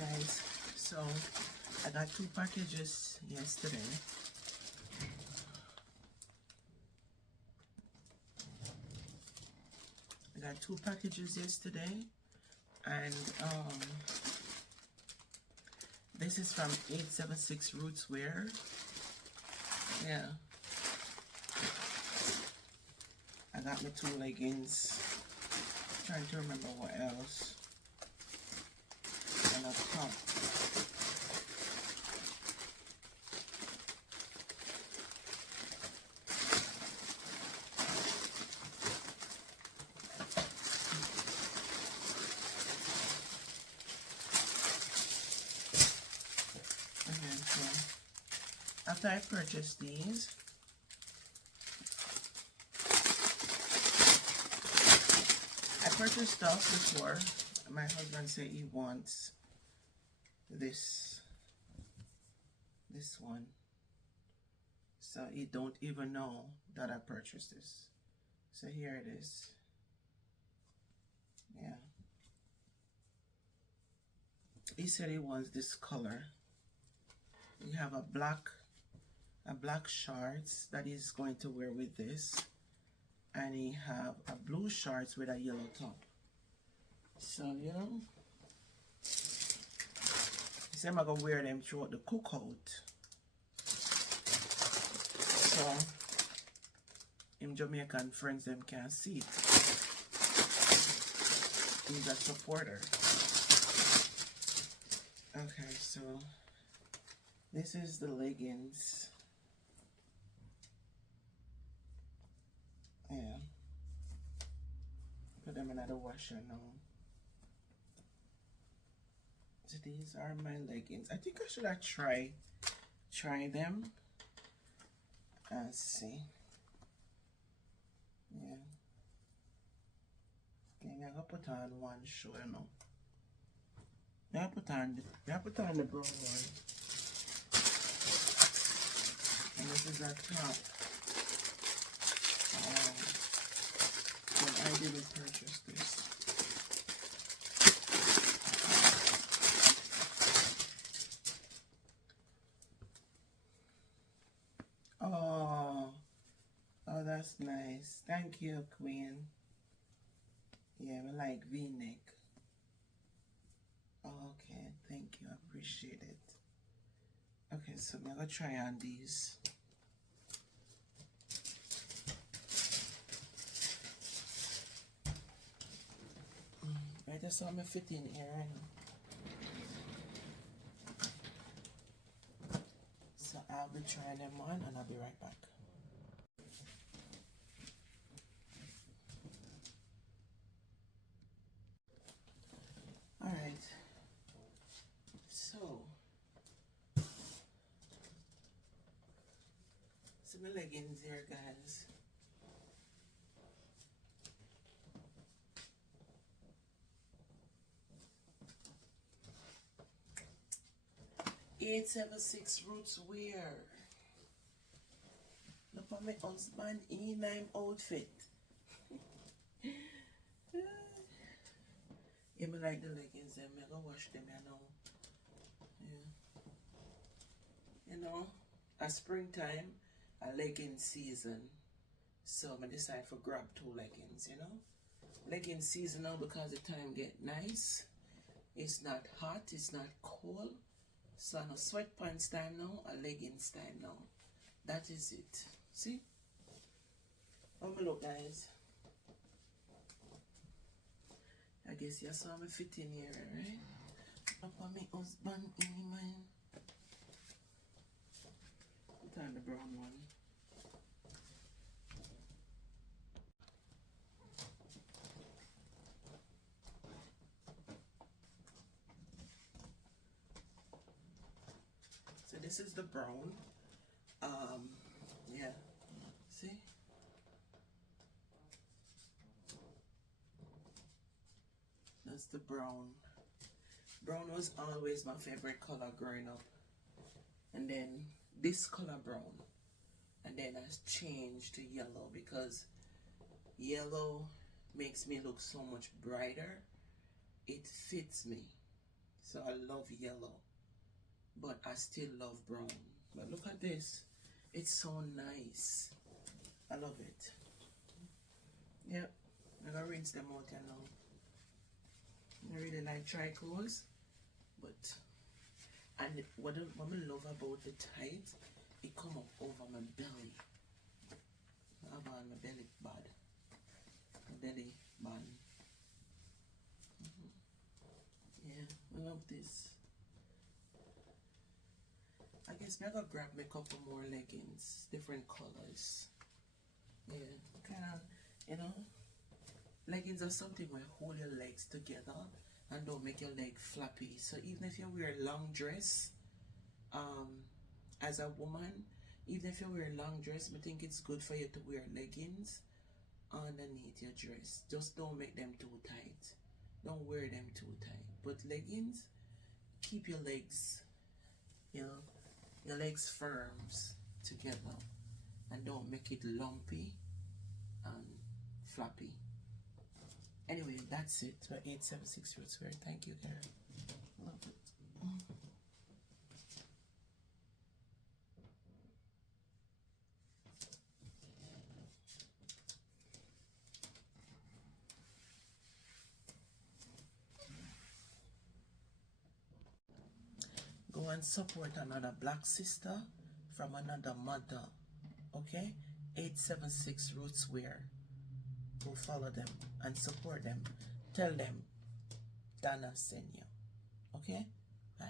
guys, so I got 2 packages yesterday. I got 2 packages yesterday, and this is from 876 Roots Wear. Yeah, I got my 2 leggings. Trying to remember what else. And a top. Okay, so after I purchased these, I purchased stuff before. My husband said he wants this one, so he don't even know that I purchased this. So here it is. Yeah, he said he wants this color. You have a black shorts that he's going to wear with this, and he have a blue shorts with a yellow top. So, you know, he said I'm gonna wear them throughout the cookout. So him Jamaican friends them can't see it. He's a supporter. Okay, so this is the leggings. Yeah. Put them in the washer now. So these are my leggings. I think I should have try them and see. Yeah. Okay, I'm gonna put on one show, you know. I put on the brown one. And this is our top. But I didn't purchase this. Oh, that's nice. Thank you, Queen. Yeah, we like V-neck. Okay, thank you. I appreciate it. Okay, so I'm gonna try on these. I just saw me fit in here. So I'll be trying them on and I'll be right back. Alright. So my leggings here, guys. "876 Roots Wear." Look at my husband in my outfit. Yeah, me like the leggings, I'm gonna wash them, you know. Yeah. You know, a springtime, a legging season. So I decide to grab 2 leggings, you know. Legging season now because the time get nice. It's not hot, it's not cold. So no sweatpants time now, a leggings time now. That is it. See? How me look, guys? I guess you saw me fit in here, right? Up on my husband in mine. Put on the brown one. So this is the brown. Yeah. See? That's the brown. Brown was always my favorite color growing up. And then this color brown. And then I changed to yellow because yellow makes me look so much brighter. It fits me. So I love yellow, but I still love brown. But look at this. It's so nice. I love it. Yep. I'm gonna rinse them out here now. I really like tricoats, but and what I love about the tights, it come up over my belly. I have on my belly bad. My belly band. Yeah, I love this. I guess I'm gonna grab me a couple more leggings, different colors. Yeah, kind of, you know, leggings are something where hold your legs together and don't make your leg flappy. So even if you wear a long dress, as a woman, even if you wear a long dress, I think it's good for you to wear leggings underneath your dress. Just don't make them too tight. Don't wear them too tight. But leggings, keep your legs, you know, your legs firms together and don't make it lumpy and flappy. Anyway, that's it for 876 Roots Wear. Thank you, Karen. Love it. Go and support another black sister from another mother. Okay? 876 Roots Wear. Go follow them and support them. Tell them Dana sent you. Okay? Bye.